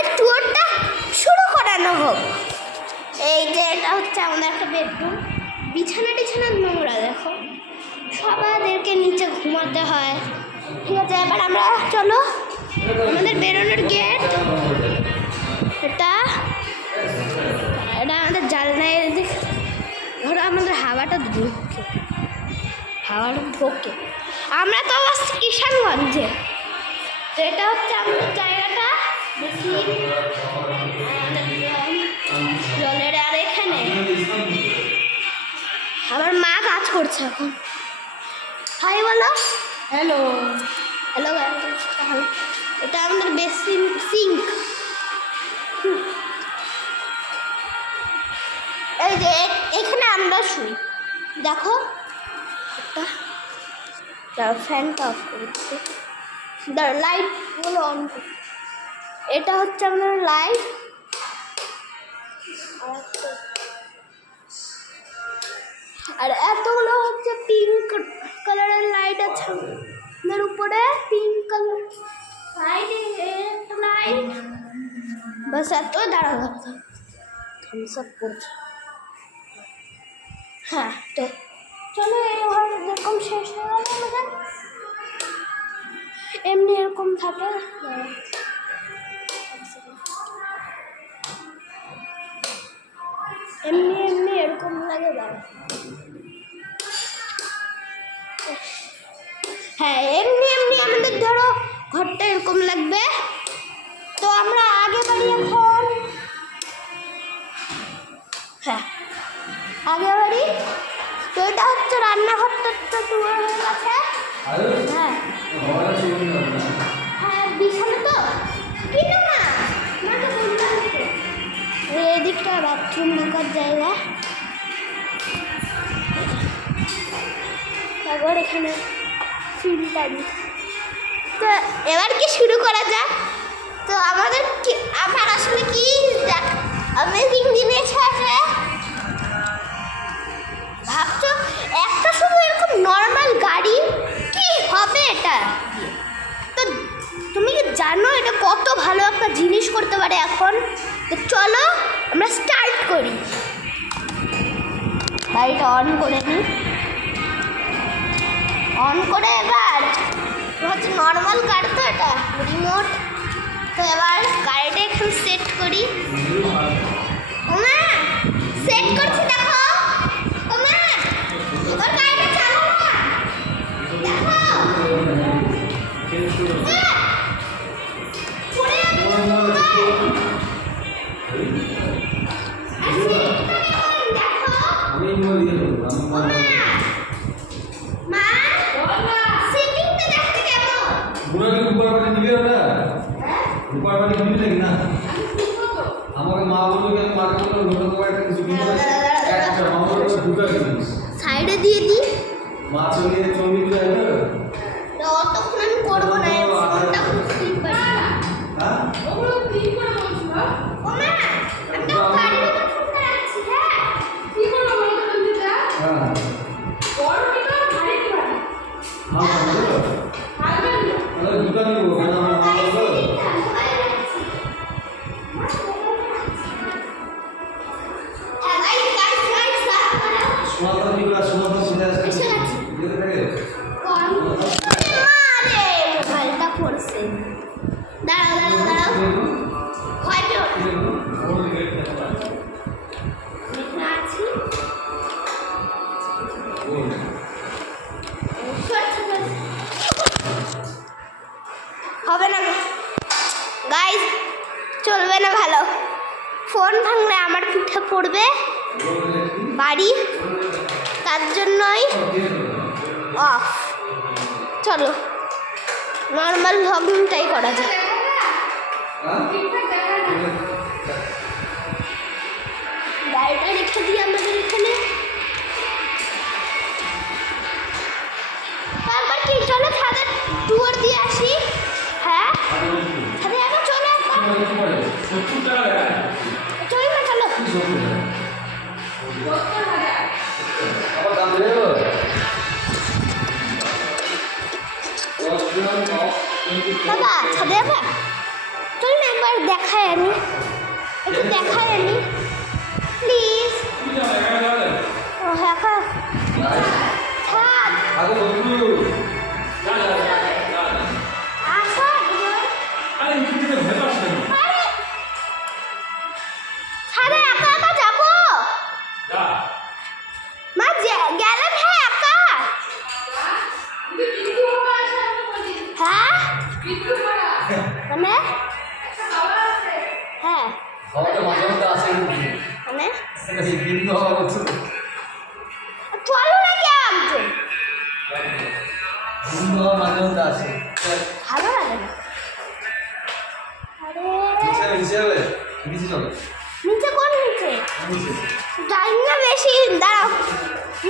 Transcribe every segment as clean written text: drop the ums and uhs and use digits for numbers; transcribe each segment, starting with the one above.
এবার ট্যুরটা শুরু করানো হোক। এই যে এটা হচ্ছে আমাদের একটা বেডরুম, বিছানা টিছানা নোংরা দেখো, সবাইদেরকে নিচে ঘুমাতে হয়। ঠিক আছে, এবার আমরা চলো আমাদের বেরোনোর গেট, এটা আমাদের জানলায় ধরো আমাদের হাওয়াটা ঢোকে। আমরা তো অবস্থা কিষানগঞ্জে, তো এটা হচ্ছে আমাদের জায়গাটা বেশি জলের। আর এখানে আমার মা কাজ করছে এখন। হাই বলো। Hello hello. এটা আমাদের বেসিন সিঙ্ক। এই যে এখানে আমরা শুই, দেখো ফ্যানটা অফ করছি, লাইটগুলো অন করছি। এটা হচ্ছে আমাদের লাইট, আর এতগুলো হচ্ছে পিঙ্ক কালারের লাইট আছে আমাদের উপরে, পিঙ্ক কালার লাইট। বাস এত দাঁড়ানো থামস আপ করছে। হ্যাঁ, তো চলো এরকম শেষ হয়ে গেল আমাদের। এমনি এরকম থাকে, এমনি এরকম লাগে। হ্যাঁ, এমনি আমাদের ধরো ঘরটা এরকম লাগবে। তো আমরা আগে বাড়ি এখন, হ্যাঁ আগে বাড়ি। তো এটা হচ্ছে রান্নাঘরটা তোমার হয়ে গেছে। হ্যাঁ হ্যাঁ, বিছানা তো কিনো না, এদিকটা বাথরুম ঢোকার জায়গা। তারপর এখানে ফিল্টার। তো এবার কি শুরু করা যাক। তো আমার আসলে কি অ্যামেজিং জিনিস আছে ভাবছো, একটা শুধু এরকম নর্মাল গাড়ি কি হবে এটা। তো তুমি কি জানো এটা কত ভালো একটা জিনিস করতে পারে এখন। তো চলো আমরা স্টার্ট করি। গাড়িটা অন করে নিই, অন করে এবার হচ্ছে নর্মাল গাড়ি তো এটা রিমোট। তো এবার গাড়িটা এখানে সেট করি। সেট করছি দেখো। এবার গাড়িটা চালাও না, দেখো সাইডে দিয়ে দিই। অতক্ষণ আমি করবো না, ফোনটা খুব স্লিপ মোবাইলটা পড়ছে। দাঁড়াও হবে না গাইস, চলবে না ভালো। ফোন ভাঙলে আমার পিঠে পড়বে বাড়ি, তার জন্যই অফ। চলো নর্মাল ভ্লগিংটাই করা যায়। গাড়িটা রেখে দিই আমাদের এখানে। তারপর কি চলো ছাদের ট্যুর দিয়ে আসি। হ্যাঁ ছাদে যাবো, চলো চলো না, চলো বাবা ছাদে যাবা, চল না একবার দেখায় আনি, একটু দেখায় আনি প্লিজ। ও হ্যাঁ ছাদ ছাদে একা একা যাবো মা, গেলাম হ্যাঁ একা। হ্যাঁ মানে হ্যাঁ মানে চলো না কে একজন ভালো লাগে না। আরে নিচে কোন নিচে যাই না বেশি, দাঁড়াও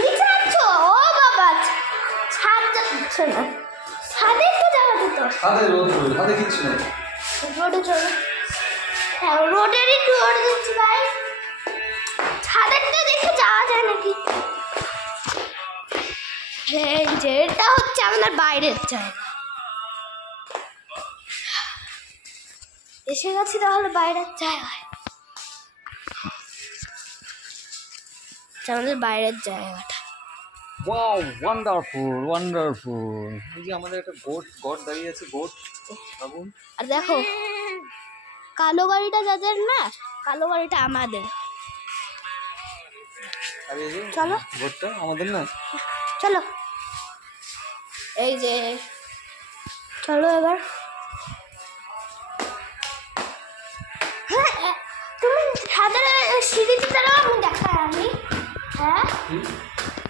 নিচে আছো। ও বাবা ছাদ যাচ্ছে না, ছাদে তো যাওয়া যেত। রোডে চলো, হ্যাঁ রোডেরই টুয়ার দিচ্ছি ভাই, ছাদেরটা দেখে যাওয়া যায় নাকি। হ্যাঁ যে এটা হচ্ছে আমাদের বাইরের জায়গা, এসে গেছি তাহলে বাইরের জায়গায়, আমাদের বাইরের জায়গাটা। Wow wonderful wonderful. এই যে আমাদের একটা গোট দাঁড়িয়ে আছে, গোট ভাবুন। আর দেখো কালো গাড়িটা যাদের না, কালো গাড়িটা আমাদের। আর এই যে চলো গোটটা আমাদের না, চলো এই যে চলো এবার। হ্যাঁ তুমি ছাদের সিঁড়িতে দাঁড়াও, আমি দেখাই আমি। হ্যাঁ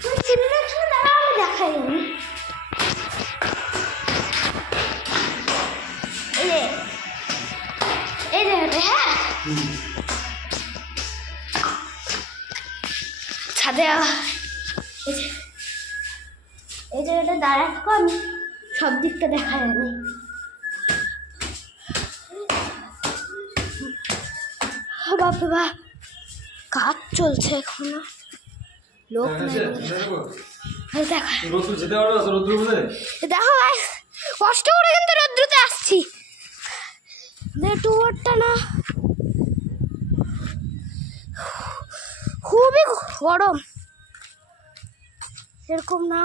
তুমি সিঁড়িতে দাঁড়াও, আমি দেখাই আমি। এই যে হ্যাঁ ছাদে এই যে এটা দাঁড়ায় থাকো, আমি সব দিকটা দেখাই আমি। বাপরে বাপ কাজ চলছে এখনো, লোক নাই। দেখা দেখো ভাই কষ্ট করে কিন্তু রৌদ্রতে আসছি, টুয়ারটা না খুবই গরম, এরকম না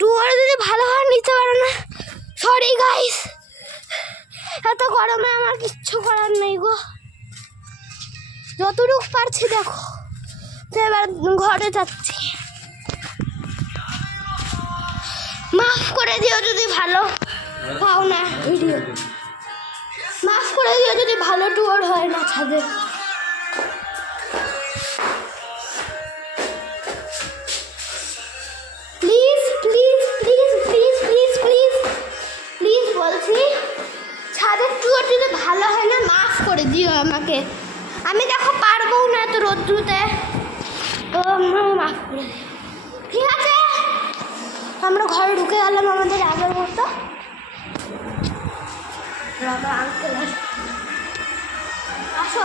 টুয়ার যদি ভালো হয় নিতে পারো না, সরি গাইস, এত গরমে আমার কিচ্ছু করার নেই গো, যতটুকু পারছি দেখো। তো এবার ঘরে যাচ্ছি, মাফ করে দিও যদি ভালো পাও না ভিডিও, মাফ করে দিও যদি ভালো টুয়ার হয় না ছাদে। Please please please please please please please বলছি, ছাদের টুয়ার যদি ভালো হয় না মাফ করে দিও আমাকে, আমি দেখো পারবো না এত রোদ্রুতে, তো মাফ করে দিও ঠিক আছে। আমরা ঘরে ঢুকে গেলাম আমাদের আগের মতো। আঙ্কেল আসো,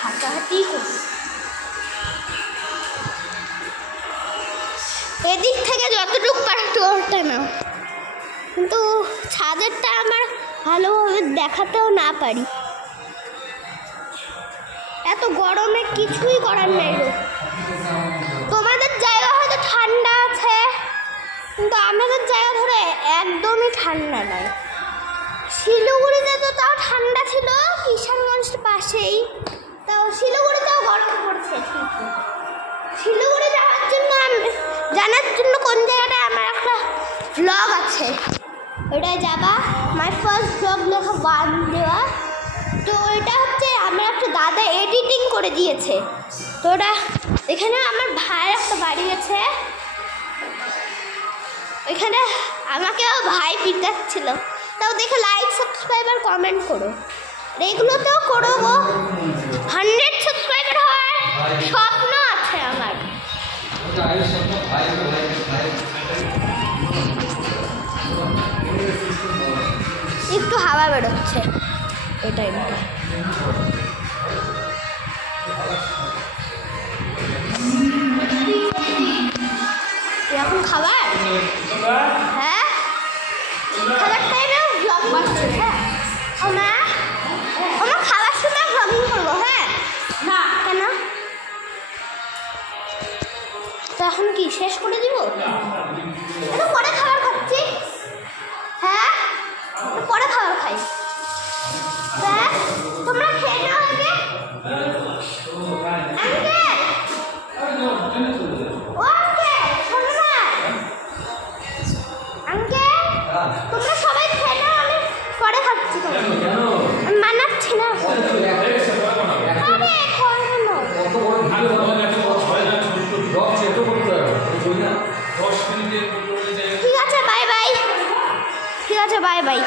হাঁটাহাঁটি করি, এদিক থেকে যতটুকু পারে টোরটা নাও, কিন্তু ছাদেরটা আমার ভালোভাবে দেখাতেও না পারি, এত গরমে কিছুই করার নেই। তোমাদের জায়গা হয়তো ঠান্ডা আছে, কিন্তু আমাদের জায়গা ধরে একদমই ঠান্ডা নয়। শিলিগুড়িতে তো তাও ঠান্ডা ছিল, কিষানগঞ্জের পাশেই, তাও শিলিগুড়িতেও গরম পড়ছে ঠিকই। শিলিগুড়ি জানার জন্য কোন জায়গাটায় আমার একটা ব্লগ আছে, ওটায় যাবা, মাই ফার্স্ট ব্লগ লেখা 1 দেওয়া। তো এটা হচ্ছে আমার একটা দাদা এডিটিং করে দিয়েছে, তো ওটা এখানে আমার ভাইয়ের একটা বাড়ি আছে, ওইখানে আমাকেও ভাই পিটাচ্ছিল, তাও দেখে লাইক সাবস্ক্রাইব আর কমেন্ট করো, এগুলোতেও করো গো, 100 সাবস্ক্রাইবার হওয়ার স্বপ্ন আছে আমার। একটু হাওয়া বেরোচ্ছে এই টাইমটা। শেষ করে দিব? এটা পরে খাবার খাচ্ছি। হ্যাঁ, পরে খাবার খাই। হ্যাঁ, তোমরা খেয়ে নাও আগে। আঙ্কেল, ও আঙ্কেল, শোনো না। আঙ্কেল, তোমরা সবাই খেয়ে নাও, আমি পরে খাচ্ছি। আমি মানাচ্ছি না। আরে করবো না। ঠিক আছে, বাই বাই। ঠিক আছে, বাই বাই।